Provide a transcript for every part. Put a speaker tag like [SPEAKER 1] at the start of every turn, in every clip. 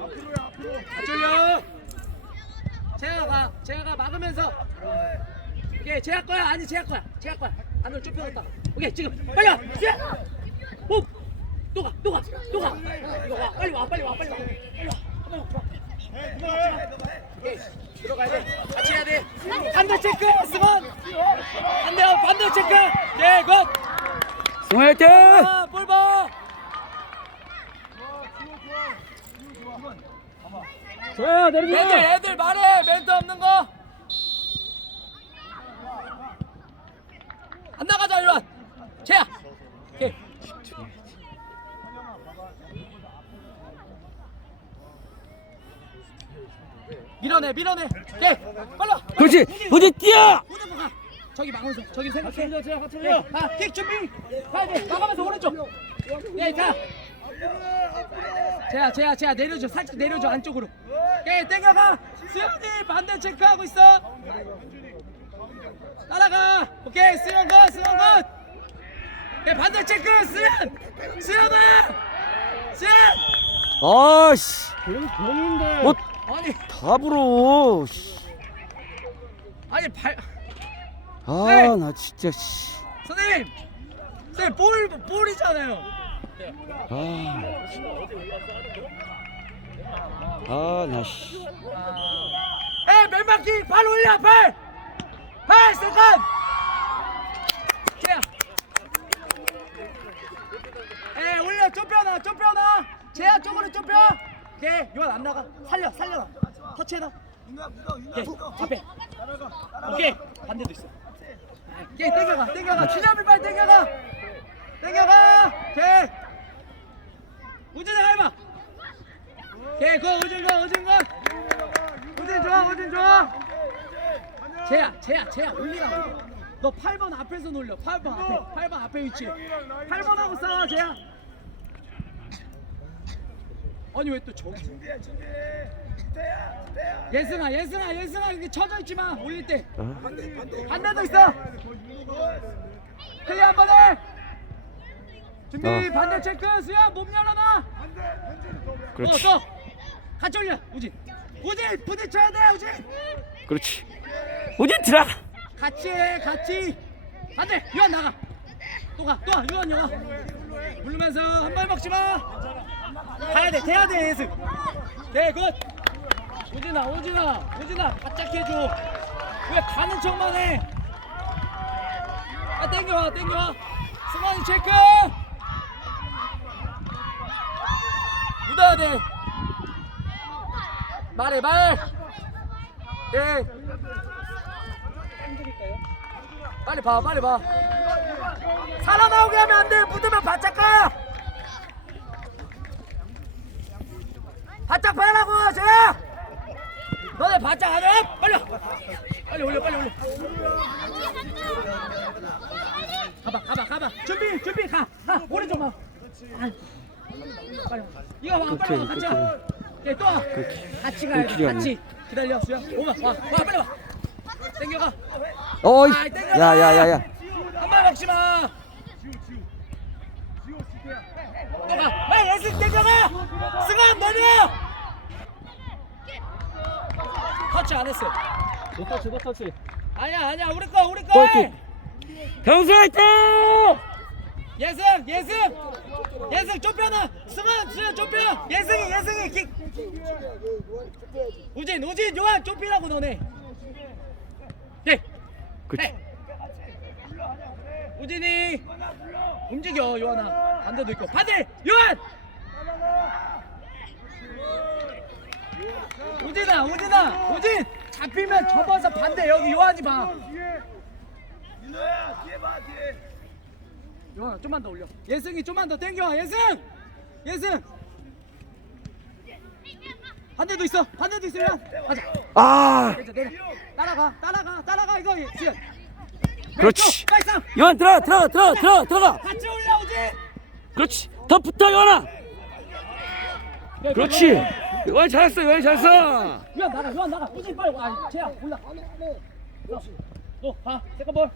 [SPEAKER 1] 졸려. 제가 막으면서. 오케이, 제가 거야. 아니, 제가 거야. 안으로 좁혀놨다. 오케이, 지금 빨리 와. 오, 또 가. 이거 와. 빨리 와. 오케이, 들어가야 돼. 같이 해야 돼. 반대 체크, 승원. 반대 체크. 네, 굿.
[SPEAKER 2] 승원 화이팅!
[SPEAKER 1] 볼 봐.
[SPEAKER 2] 좋아요, 내리기!
[SPEAKER 1] 애들 말해. 멘트 없는 거. 안 나가자, 이리 와. 재야. 오케이. 밀어내. 오케이. 빨리 와.
[SPEAKER 2] 그렇지! 우진 뛰어!
[SPEAKER 1] 오른쪽 가. 저기 막으면서. 저기 생각해. 가. 킥 준비. 가야 돼. 나가면서 오른쪽. 예, 가. 재야 내려줘. 살짝 내려줘 안쪽으로. 오케이, 땡겨가. 수영이 반대 체크하고 있어. 따라가. 오케이, 수영 굿. 오케이, 반대 체크. 수영아.
[SPEAKER 2] 아씨!
[SPEAKER 3] 병인데.
[SPEAKER 2] 뭐
[SPEAKER 1] 아니
[SPEAKER 2] 답으로
[SPEAKER 1] 네.
[SPEAKER 2] 나 진짜 씨.
[SPEAKER 1] 선생님 볼이잖아요.
[SPEAKER 2] 나 씨.
[SPEAKER 1] 맨바퀴 발 올려. 팔 세컨. 올려. 좁혀놔. 제야 쪽으로 좁혀. 오케이, 요한 안 나가. 살려놔. 터치해놔. 오케이, 앞에. 오케이, 반대도 있어. 오케이, 땡겨가. 주점을 빨리 땡겨가. 오케이. 우진아 해봐. 오케이, 고 우진 좋아. 제야 올리라고. 너 8번 앞에서 놀려. 8번 앞에 위치. 8번 하고 싸워, 제야. 아니 왜 또 저기? 예승아 여기 쳐져 있지 마. 올릴 때. 반대도 있어. 클리어 한번 해. 준비. 반대 체크. 수야 몸 열어놔.
[SPEAKER 2] 그렇지.
[SPEAKER 1] 또 같이 올려. 우진 부딪혀야 돼. 우진.
[SPEAKER 2] 그렇지. 우진 들어가.
[SPEAKER 1] 같이 해. 반대. 유한 나가. 또 가. 유한 영화. 부르면서 한 발 먹지 마. 가야 돼. 돼야 돼. 예승. 네, 굿. 우진아 바짝 해줘. 왜 가는 척만 해? 땡겨와. 승환이 체크. 믿어야 돼. 말. 네. 빨리 봐. 살아나오게 하면 안 돼. 묻으면 바짝 가. 바짝 봐라고. 쟤야. 너네 바짝 안 해? 빨리 올려. 가봐. 준비 가. 오른쪽 봐. 빨리. 이거 와. 빨리 와. 같이 와. 예, 또 와. 같이 가야 돼. 같이. 기다려. 수야. 와. 빨리 와. 땡겨가.
[SPEAKER 2] 어이.
[SPEAKER 1] 땡겨가.
[SPEAKER 2] 야야야야.
[SPEAKER 1] 한 발 먹지 마. 또 가. 빨리 예승 땡겨가. 승환 내려. 터치 안 했어.
[SPEAKER 3] 너 터치.
[SPEAKER 1] 아니야. 우리 거.
[SPEAKER 2] 골킥. 경수 화이팅!
[SPEAKER 1] 예승 좁혀놔. 승환 좁혀. 예승이 킥. 우진 요한 좁히라고 너네. 네.
[SPEAKER 2] 그렇지.
[SPEAKER 1] 우진이 움직여. 요한아. 반대도 있고. 반대. 요한. 우진 잡히면 접어서 반대. 여기 요한이 봐. 요한아 좀만 더 올려. 예승이 좀만 더 땡겨. 예승 반대도 있으면 가자. 내려. 따라가 이거. 지금
[SPEAKER 2] 그렇지.
[SPEAKER 1] 빨상.
[SPEAKER 2] 요한 들어가.
[SPEAKER 1] 같이 올려. 우진.
[SPEAKER 2] 그렇지. 더 붙어 요한아. 그렇지. 요한 잘했어.
[SPEAKER 1] 요한 나가. 우진 빨리 와. 쟤야 올라. 너 가. 세컨볼.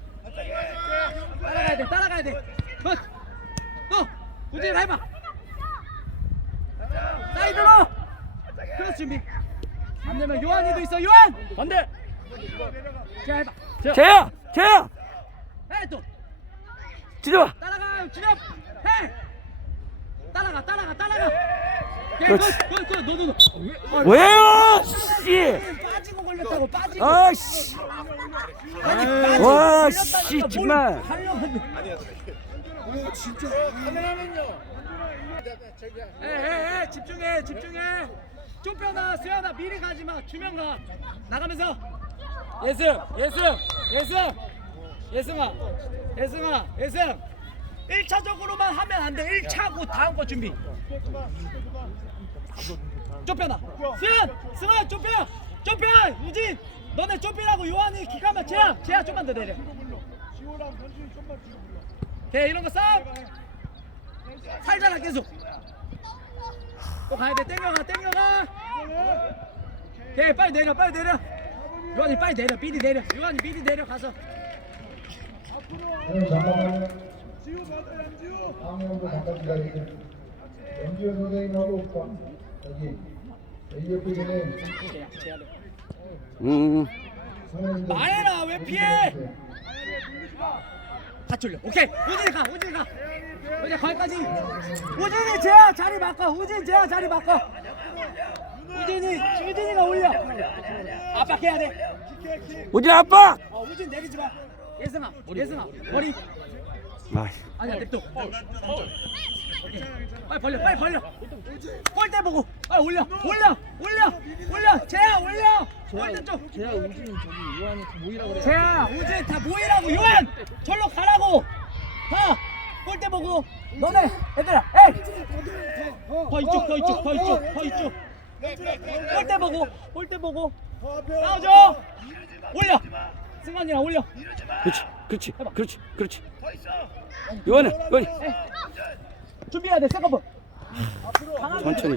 [SPEAKER 1] 따라가야 돼. 굿. 또 우진 해봐. 사이드로. 크로스 준비. 안 되면 요한이도 있어. 요한.
[SPEAKER 3] 반대.
[SPEAKER 1] 자 해봐.
[SPEAKER 2] 재야 재야
[SPEAKER 1] 해 또.
[SPEAKER 2] 지져봐.
[SPEAKER 1] 따라가 준엽. 해. 따라가.
[SPEAKER 2] 그렇지.
[SPEAKER 1] 굿.
[SPEAKER 2] 왜요 씨.
[SPEAKER 1] 빠지고 걸렸다고 빠지고.
[SPEAKER 2] 아씨.
[SPEAKER 1] 아니 빠지고
[SPEAKER 2] 와,
[SPEAKER 1] 걸렸다니까
[SPEAKER 2] 씨,
[SPEAKER 1] 뭘
[SPEAKER 2] 정말.
[SPEAKER 1] 하려고. 에 집중해. 좁혀놔 수연아 미리 가지마. 주면 가. 나가면서. 예승아 1차적으로만 하면 안 돼. 1차고 다음 거 준비. 좁혀놔. 승아 좁혀. 우진 너네 좁히라고. 요한이 킥하면 재야 좀만 더 내려. 오케이 이런 거 싸움 살잖아. 계속 또 가야 돼. 땡겨가. 오케이 빨리 내려. 요한이 빨리 내려. 미리 내려. 요한이 미리 내려 가서.
[SPEAKER 4] 다음으로 잠깐 기다리세요. 연주현 선생님하고 여기 AFP는
[SPEAKER 1] 재야 말해라. 왜 피해? 같이 올려. 오케이 우진이 가. 우진 거기까지. 우진이 재야 자리 바꿔. 우진이가 올려. 압박해야 돼.
[SPEAKER 2] 우진 아빠.
[SPEAKER 1] 우진 내리지 마. 예승아 머리. 아니야 냅둬. 오케이. 빨리 벌려. 골대 보고 빨리 올려. 재야 올려. 골대 쪽.
[SPEAKER 3] 제가 우진이 저기 요한이 모이라고 그래.
[SPEAKER 1] 재야 우진 다 모이라고. 요한 절로 가라고. 가. 골대 보고. 너네 얘들아. 에이. 더 이쪽. 골대 보고. 싸워줘. 올려. 승관이랑 올려.
[SPEAKER 2] 그렇지. 요한아.
[SPEAKER 1] 준비해야 돼. 세컨볼.
[SPEAKER 2] 천천히.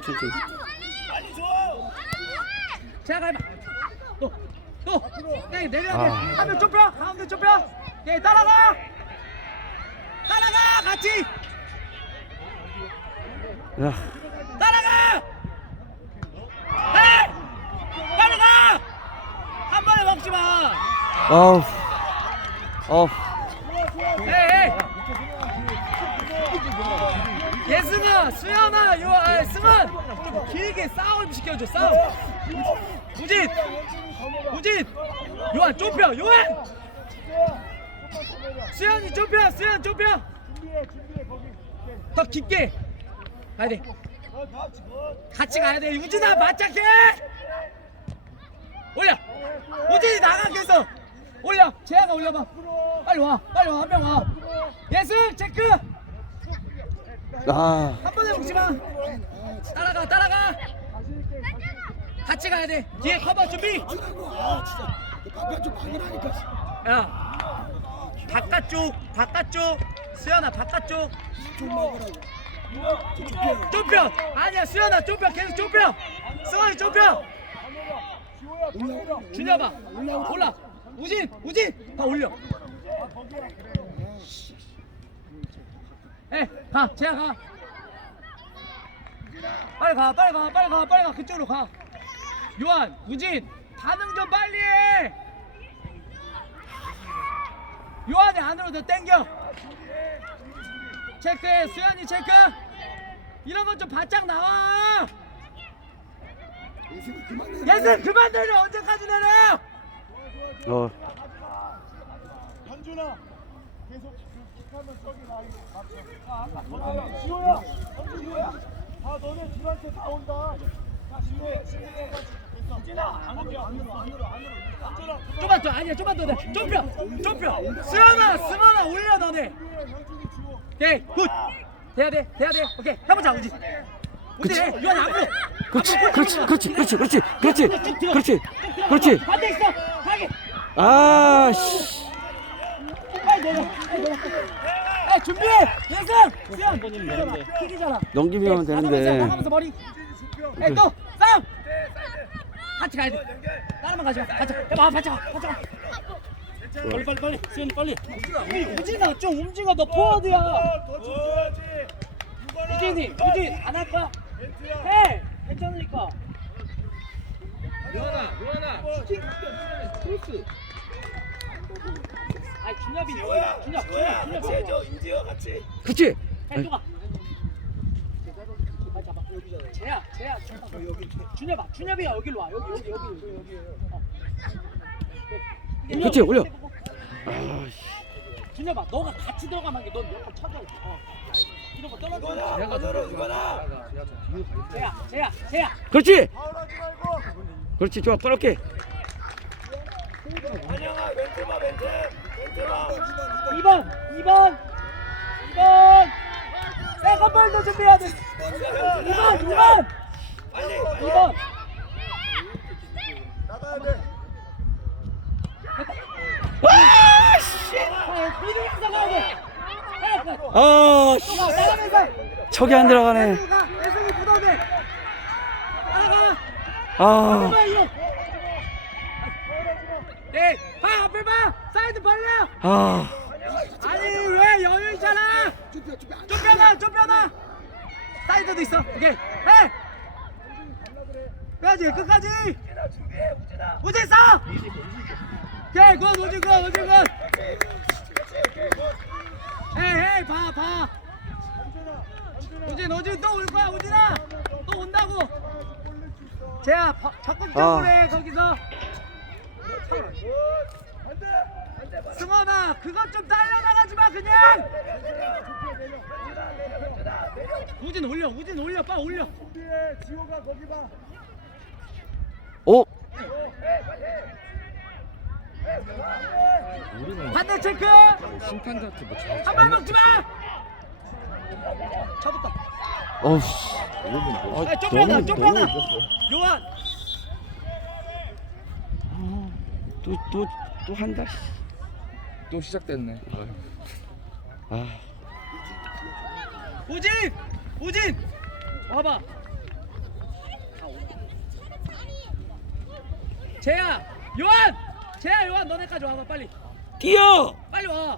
[SPEAKER 1] 자 가봐. 또. 네 내려야 돼. 하면 좁혀. 가운데 좁혀. 네 따라가. 같이.
[SPEAKER 2] 야.
[SPEAKER 1] 따라가. 해. 따라가. 한 번에 먹지 마.
[SPEAKER 2] 어우.
[SPEAKER 1] 에이. 예승아, 수연아, 요한, 승환 좀 길게 싸움 시켜줘. 싸움. 우진, 요한 좁혀. 요한. 수연이 좁혀. 더 깊게 가야 돼. 같이 가야 돼. 우진아 맞짱해. 올려. 우진이 나가겠어. 올려. 재아가 올려봐. 빨리 와. 한 명 와. 예승 체크. 한 번에 먹지 마. 따라가. 같이 가야 돼. 뒤에 커버 준비. 야. 바깥쪽. 수연아 바깥쪽. 좁혀. 아니야 수연아 좁혀. 계속 좁혀. 승환이 좁혀. 준여봐. 올라. 우진. 다 올려. 가. 재야 가. 빨리 가. 그쪽으로 가. 요한, 우진, 반응 좀 빨리 해. 요한이 안으로 더 당겨. 체크해. 수현이 체크. 이런 건 좀 바짝 나와. 예승 그만 내려. 언제까지 내려?
[SPEAKER 5] 현준아 계속 킥하면 저기 나이 지호야 다 너네 둘한테 다 온다.
[SPEAKER 1] 좀만 더. 아니야 좀만 더. 좁혀. 승환아 올려 너네. 오케이 굿. 돼야 돼. 오케이 해보자 우진. 우진 요한 앞으로.
[SPEAKER 2] 그렇지.
[SPEAKER 1] 반대 있어. 가게.
[SPEAKER 2] 아씨.
[SPEAKER 1] 빨리 내려. 준비해. 예승. 수현.
[SPEAKER 3] 번이면 되는데.
[SPEAKER 1] 킥이잖아.
[SPEAKER 2] 넘기면 되는데.
[SPEAKER 1] 나가면서 머리. 또 싸움. 같이 가야 돼. 따라만 가지 마. 같이 가.
[SPEAKER 3] 빨리. 수현이 빨리.
[SPEAKER 1] 우진아 좀 움직여. 너 포워드야.
[SPEAKER 5] 더 줘야지.
[SPEAKER 1] 우진 안 할 거야? 해. 괜찮으니까.
[SPEAKER 3] 요한아 슈팅 크로스.
[SPEAKER 1] 아니 준엽이 준엽
[SPEAKER 5] 인지어 같이.
[SPEAKER 2] 그렇지.
[SPEAKER 1] 가 잡아. 쟤야 준엽이가 여기로 와. 여기.
[SPEAKER 2] 그렇지, 올려.
[SPEAKER 1] 준엽아, 너가 같이 들어가면 안 돼. 넌 옆으로 쳐줘. 이런 거 떨어져.
[SPEAKER 5] 이거나.
[SPEAKER 1] 쟤야.
[SPEAKER 2] 그렇지.
[SPEAKER 5] 파울하지 말고.
[SPEAKER 2] 그렇지, 좋아. 빠르게.
[SPEAKER 5] 안영아 멘트 봐.
[SPEAKER 1] 2번. 세컨볼도 준비해야 돼. 2번.
[SPEAKER 5] 빨리.
[SPEAKER 1] 2번.
[SPEAKER 5] 나가야 돼.
[SPEAKER 1] 미리 가야 돼.
[SPEAKER 2] 아, 씨.
[SPEAKER 1] 나가면서.
[SPEAKER 2] 척이 안 들어가네.
[SPEAKER 1] 예승이 부담돼. 나가.
[SPEAKER 2] 아,
[SPEAKER 1] 네, 앞을 봐. 사이드 벌려.
[SPEAKER 2] 아,
[SPEAKER 1] 아니 왜 여유 있잖아. 좁혀놔. 사이드도 있어. 오케이. 해. 끝까지. 우진 싸. 오케이, 굿. 우진 굿. 헤이, 봐. 우진 또 올 거야. 우진아, 또 온다고. 쟤야, 적극적으로 해 거기서. 승원아, 그것 좀 딸려나가지 마 그냥. 우진 올려, 빨리 올려.
[SPEAKER 5] 준비해. 지호가 거기 봐.
[SPEAKER 2] 오,
[SPEAKER 1] 반대 체크.
[SPEAKER 3] 심판자한테 뭐
[SPEAKER 1] 한 발 먹지 마. 접었다.
[SPEAKER 2] 어우, 씨.
[SPEAKER 1] 아, 좁혀놔. 요한.
[SPEAKER 2] 또 한다. 씨.
[SPEAKER 3] 또 시작됐네.
[SPEAKER 2] 아,
[SPEAKER 1] 우진. 와봐. 재야, 요한 너네까지 와봐 빨리.
[SPEAKER 2] 뛰어.
[SPEAKER 1] 빨리 와.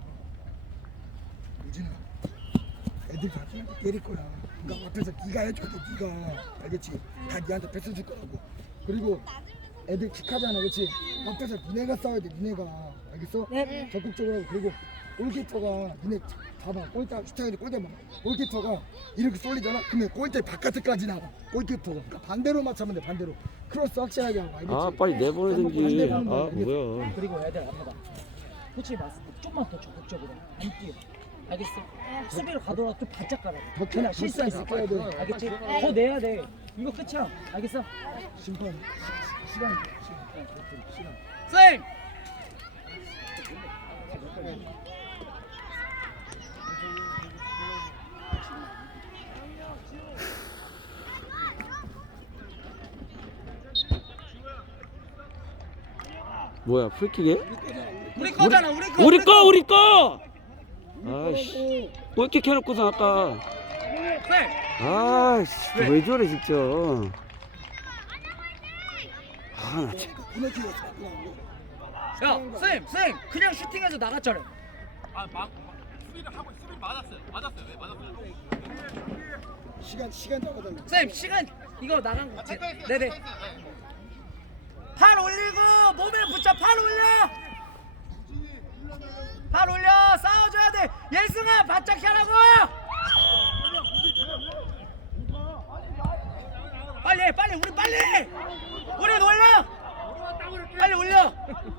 [SPEAKER 6] 우진아, 애들 다 때릴 거야. 그러니까 앞에서 네가 해줘도 네가 알겠지? 다 네한테 패스 줄 거라고. 그리고 애들 킥하잖아, 그렇지? 앞에서 니네가 싸워야 돼, 니네가. 알겠어?
[SPEAKER 1] 네.
[SPEAKER 6] 적극적으로 하고. 그리고 골키터가 니네 봐봐, 골대 슈팅할 때 골대 봐. 골키터가 이렇게 쏠리잖아. 그러면 골대 바깥까지 나가. 골키터가. 그러니까 반대로 맞추면 돼, 반대로. 크로스 확실하게 하고, 알겠지?
[SPEAKER 2] 아, 빨리 내보내든지.
[SPEAKER 6] 반대로
[SPEAKER 2] 아,
[SPEAKER 6] 하는 거야, 알겠지?
[SPEAKER 2] 뭐야.
[SPEAKER 1] 그리고 애들 앞에다. 솔직히 말씀 좀만 더 적극적으로 안 뛰어. 알겠어? 수비로 가더라도 좀 바짝 가라.
[SPEAKER 6] 더
[SPEAKER 1] 그냥
[SPEAKER 6] 더
[SPEAKER 1] 실수할 수
[SPEAKER 6] 바꿔야
[SPEAKER 1] 있어.
[SPEAKER 6] 돼.
[SPEAKER 1] 알겠지? 더 내야 돼. 이거 끝이야. 알겠어?
[SPEAKER 6] 심판 시간.
[SPEAKER 1] 쌤.
[SPEAKER 2] 뭐야, 프리킥이야?
[SPEAKER 1] 우리 거잖아.
[SPEAKER 2] 우리 거. 아이씨. 골킥 해놓고서 아까.
[SPEAKER 1] 쌤.
[SPEAKER 2] 아이씨, 왜 저래 진짜. 아, 나 참.
[SPEAKER 1] 야, 쌤, 그냥 슈팅해서 나갔잖아.
[SPEAKER 6] 시간 잡아달라.
[SPEAKER 1] 쌤, 시간 이거 나간 거. 네네. 팔 올리고 몸에 붙여. 팔 올려. 싸워줘야 돼. 예승아, 바짝 하라고. 빨리 우리 빨리. 우리 올려. 빨리 올려.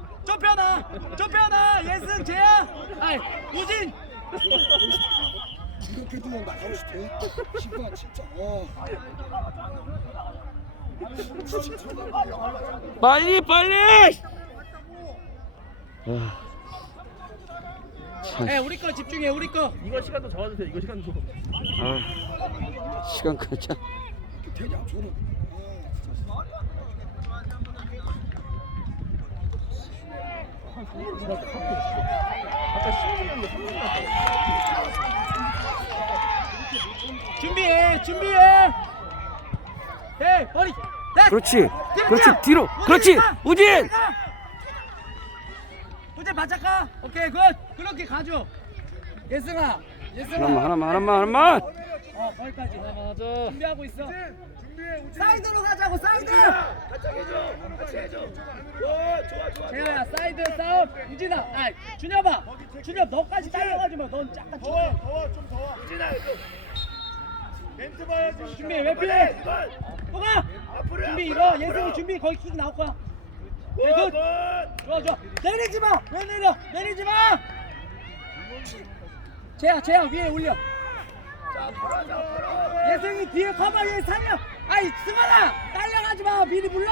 [SPEAKER 1] 좁혀놔. 예승, 재야. 아이, 우진.
[SPEAKER 6] 이렇게 두면 나가고 싶대. 심판 진짜.
[SPEAKER 2] 빨리. 아, 참.
[SPEAKER 1] 우리 거 집중해. 우리 거.
[SPEAKER 3] 이거 시간도 잡아주세요. 이거 시간도 좀.
[SPEAKER 2] 아, 시간 그렇잖아.
[SPEAKER 6] 되게 안 좋아.
[SPEAKER 1] 준비해. 네, 머리.
[SPEAKER 2] 그렇지. 뒤로. 그렇지. 우진.
[SPEAKER 1] 우진 바짝 가. 오케이, 굿. 그렇게 가줘. 예승아.
[SPEAKER 2] 하나만.
[SPEAKER 1] 거기까지.
[SPEAKER 3] 맞아.
[SPEAKER 1] 준비하고 있어.
[SPEAKER 5] 준비해 우진.
[SPEAKER 1] 사이드로 가자고 사이드.
[SPEAKER 5] 같이 해줘. 같이 해줘. 좋아.
[SPEAKER 1] 재현아 사이드 싸움. 우진아, 준엽아. 준엽 너까지 딸려가지 마. 넌 약간
[SPEAKER 5] 좀 더워. 우진아 좀. 멘트 봐야지.
[SPEAKER 1] 준비 왜 필요해? 또가. 준비 이거 예승이 준비 거기 킥 나올 거야. 네, 굿. 좋아. 내리지 마. 왜 내려? 내리지 마. 재야 위에 올려. 예승이 뒤에 커버 얘 살려. 아이 승환아 딸려가지 마. 미리 불러.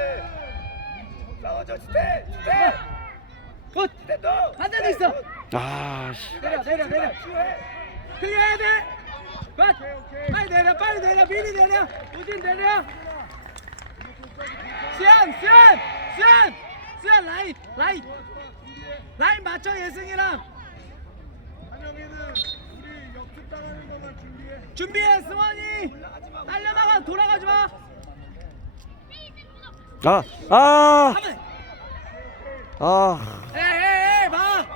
[SPEAKER 5] 싸워줘 스텝.
[SPEAKER 1] 굿. 반대도 있어.
[SPEAKER 2] 아, 씨.
[SPEAKER 1] 내려. 클리어해야 돼. 굿. 빨리 내려. 미리 내려. 우진 내려. 수현 라인 맞춰 예승이랑.
[SPEAKER 5] 한영이는 우리 역습 당하는 것만 준비해.
[SPEAKER 1] 준비해 승환이. 딸려나가 돌아가지 마.
[SPEAKER 2] 아,
[SPEAKER 1] 에이 봐.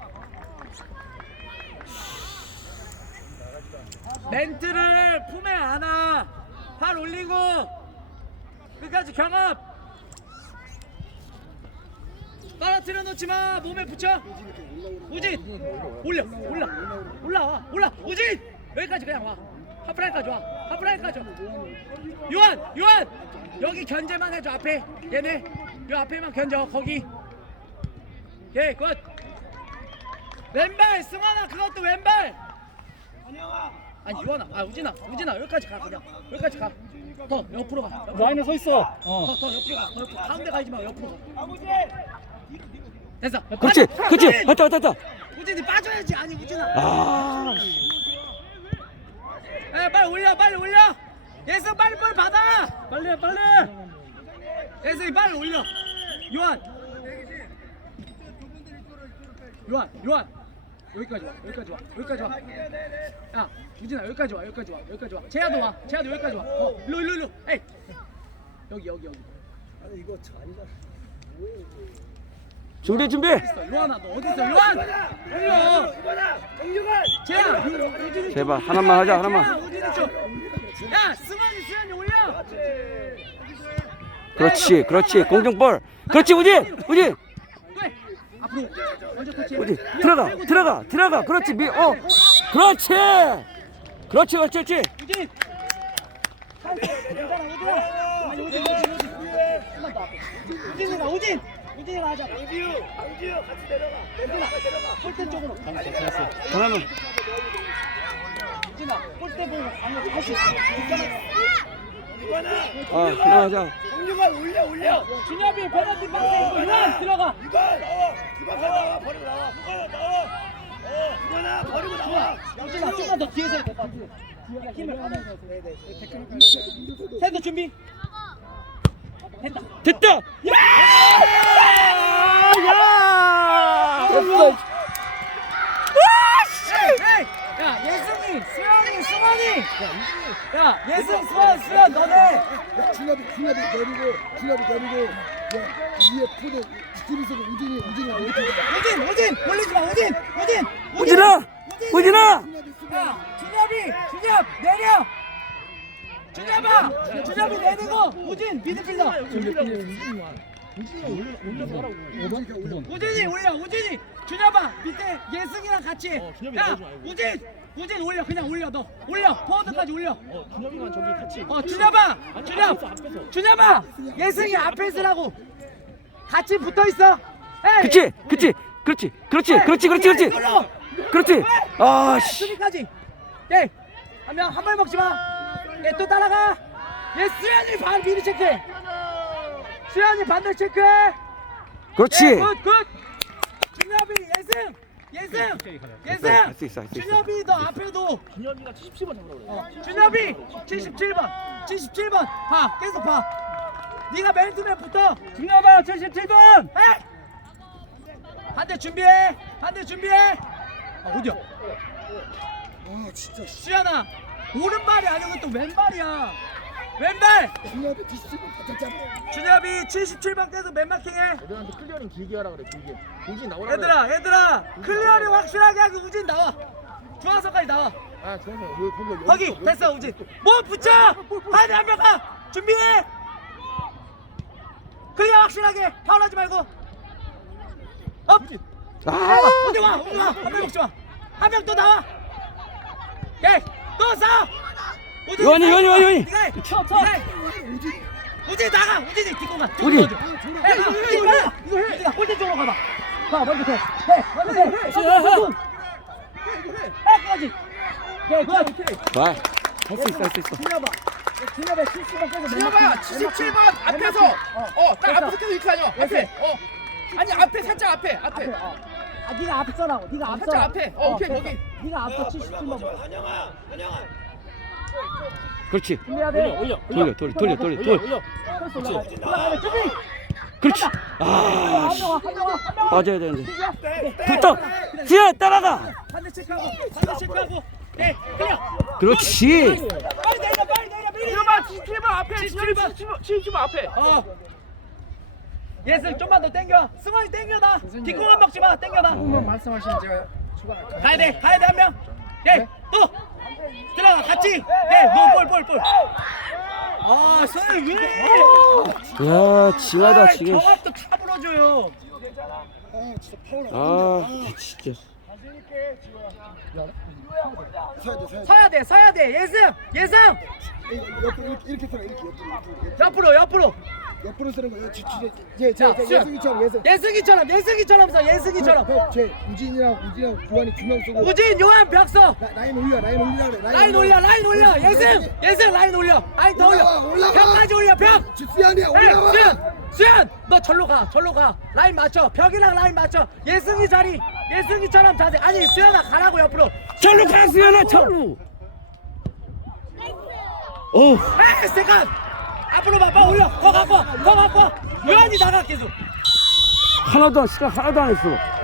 [SPEAKER 1] 멘트를 품에 안아. 팔 올리고 끝까지 경합. 떨어뜨려 놓지 마. 몸에 붙여. 우진 올라. 우진 여기까지 그냥 와. 하프라인까지 와. 요한 여기 견제만 해줘. 앞에 얘네 요 앞에만 견져. 거기. 오케이 굿. 왼발 승환아 그것도 왼발. 아니 유한아 우진아 여기까지 가. 그냥 여기까지 가. 더 옆으로 가. 라인에 서 있어. 더 옆으로 가. 더 옆으로. 가운데 가지 마. 옆으로 가. 됐어.
[SPEAKER 2] 그렇지. 왔다.
[SPEAKER 1] 우진이 빠져야지. 아니 우진아.
[SPEAKER 2] 아,
[SPEAKER 1] 빨리 올려. 예승 빨리 볼 받아. 빨리. 예승이 빨리 올려. 요한. 여기까지 와. 야, 우진아 여기까지 와. 재야도 여기까지 와. 일로. 에이. 여기.
[SPEAKER 2] 준비.
[SPEAKER 1] 요한아 너 어디 있어? 요한. 올려. 재야. 우진이
[SPEAKER 2] 제발,
[SPEAKER 1] 좀
[SPEAKER 2] 하나만 하자,
[SPEAKER 1] 올려.
[SPEAKER 2] 하나만.
[SPEAKER 1] 재야, 우진이 좀. 야, 수현이 올려.
[SPEAKER 2] 그렇지. 공중볼. 그렇지, 우진.
[SPEAKER 1] 왜? 앞으로. 먼저 터치.
[SPEAKER 2] 우진. 들어가. 그렇지, 그렇지.
[SPEAKER 1] 우진. 괜찮아, 우진. 좀만 더 앞에. 우진이가 하자.
[SPEAKER 5] 강지우 같이 내려가.
[SPEAKER 1] 골대 쪽으로.
[SPEAKER 2] 하나만.
[SPEAKER 1] 우진아, 골대 보고 방금 할수 있어.
[SPEAKER 2] 하나 하자.
[SPEAKER 5] 강유관 올려.
[SPEAKER 1] 준엽이 페널티 박스에 있고 요한 들어가.
[SPEAKER 5] 유관 나와. 버리고 나와. 유관아 버리고 나와.
[SPEAKER 1] 우진아 조금만 더 뒤에서 해야 될 것 같아. 뒤에 힘을 받아서. 세도 준비. 됐다.
[SPEAKER 2] 야! 됐어.
[SPEAKER 1] 야 예승이, 승환이. 야 예승, 수현 너네.
[SPEAKER 6] 준엽이 내리고 위에 푸드 뒤에서도 우진이
[SPEAKER 1] 우진 올리지 마.
[SPEAKER 2] 우진아.
[SPEAKER 1] 야 준엽 내려. 준엽이 내리고 우진 미드필더. 우진이 올려. 준엽아 밑에 예승이랑 같이. 야 우진 올려. 그냥 올려. 너 올려. 포워드까지 올려.
[SPEAKER 3] 준혁이만 저기 같이.
[SPEAKER 1] 준엽아 예승이 앞에 있으라고. 같이 붙어 있어.
[SPEAKER 2] 그렇지. 그렇지. 아, 씨.
[SPEAKER 1] 수비까지. 예. 한 발 먹지 마. 예, 또 따라가. 예, 수현이 반 미리 체크해. 수현이 반대 체크해.
[SPEAKER 2] 그렇지.
[SPEAKER 1] 예, 굿. 준엽이 예승.
[SPEAKER 2] 할 수 있어.
[SPEAKER 1] 준엽이 너 앞에도.
[SPEAKER 3] 준혁이가 77번 잡으라고 그래.
[SPEAKER 1] 준엽이 77번. 봐. 계속 봐. 네가 맨투맨 붙어. 준엽아 77번. 반대 준비해. 어디야?
[SPEAKER 6] 진짜
[SPEAKER 1] 수현아. 오른발이 아니고 또 왼발이야. 왼발.
[SPEAKER 6] 준엽이 뒤집어 받았잖아.
[SPEAKER 1] 준엽이 77번 계속 맨마킹해.
[SPEAKER 3] 애들한테 클리어링 길게 하라 그래. 길게. 우진 나오라 그래.
[SPEAKER 1] 얘들아 클리어를 확실하게 하고 우진 나와. 중앙선까지 나와.
[SPEAKER 3] 아 좋아서 거기
[SPEAKER 1] 거기 됐어 우진. 뭐 붙여. 하대 한 명 가. 준비해. 클리어 확실하게. 파울하지 말고. 업.
[SPEAKER 2] 아,
[SPEAKER 1] 우진 와. 우진 와. 한 명 먹지 마. 한 명 또 나와. 오케이. 또 싸.
[SPEAKER 2] 요한이.
[SPEAKER 1] 네가 해. 네가 해. 우진 나가. 우진이 뒷공간.
[SPEAKER 2] 우진.
[SPEAKER 1] 해. 이거 해. 우진아 골대 쪽으로 가봐. 가 먼저 해. 해. 먼저 해. 해까지. 오케이.
[SPEAKER 2] 와, 할 수 있어.
[SPEAKER 1] 진엽아 70번 빼고
[SPEAKER 3] 진여봐요 77번 앞에서 딱 앞에서 계속 이렇게 다녀 앞에 아니 앞에 살짝 앞에
[SPEAKER 1] 아 네가 앞서라고. 네가 앞서.
[SPEAKER 3] 살짝 앞에 오케이 거기
[SPEAKER 1] 네가 앞서 77번.
[SPEAKER 2] 그렇지.
[SPEAKER 1] 준비해야 돼.
[SPEAKER 2] 돌려.
[SPEAKER 1] 올라가면 준비.
[SPEAKER 2] 그렇지. 아,
[SPEAKER 1] 한 명아.
[SPEAKER 2] 빠져야 되는데. 붙어. 지아 따라가.
[SPEAKER 1] 반대 체크하고. 네, 클리어.
[SPEAKER 2] 그렇지.
[SPEAKER 1] 빨리 내려.
[SPEAKER 3] 진여봐 77번 앞에 77번 앞에
[SPEAKER 1] 예슬 좀만 더 당겨. 승환이 당겨다. 뒷공간 먹지 마. 당겨다.
[SPEAKER 3] 말씀하시는 제가
[SPEAKER 1] 가야 돼 한 명. 네, 또 들어가 같이. 네, 볼. 아, 선생님 왜?
[SPEAKER 2] 야, 징하다 징해.
[SPEAKER 1] 경합도 다 불어줘요.
[SPEAKER 2] 아, 진짜.
[SPEAKER 1] 서야 돼. 예승.
[SPEAKER 6] 이렇게 서라 이렇게 옆으로 쓰는 거예요.
[SPEAKER 1] 예승이처럼 서.
[SPEAKER 6] 제 우진이랑 구환이 2명 쓰고
[SPEAKER 1] 우진, 요한, 벽서.
[SPEAKER 6] 라인 올려 그래.
[SPEAKER 1] 라인 올려. 예승 라인 올려. 라인 더 올려. 벽까지 올려. 벽.
[SPEAKER 6] 수현이야 올라와.
[SPEAKER 1] 수현, 너 절로 가. 라인 맞춰. 벽이랑 라인 맞춰. 예승이 자리. 예승이처럼 자세. 아니 수현아 가라고 옆으로.
[SPEAKER 2] 절로 가, 수연아, 절로. 오,
[SPEAKER 1] 에이 세컨. 앞으로 봐. 올려. 더 갖고 와. 요한이 나가 계속.
[SPEAKER 2] 시간 하나도 안 했어.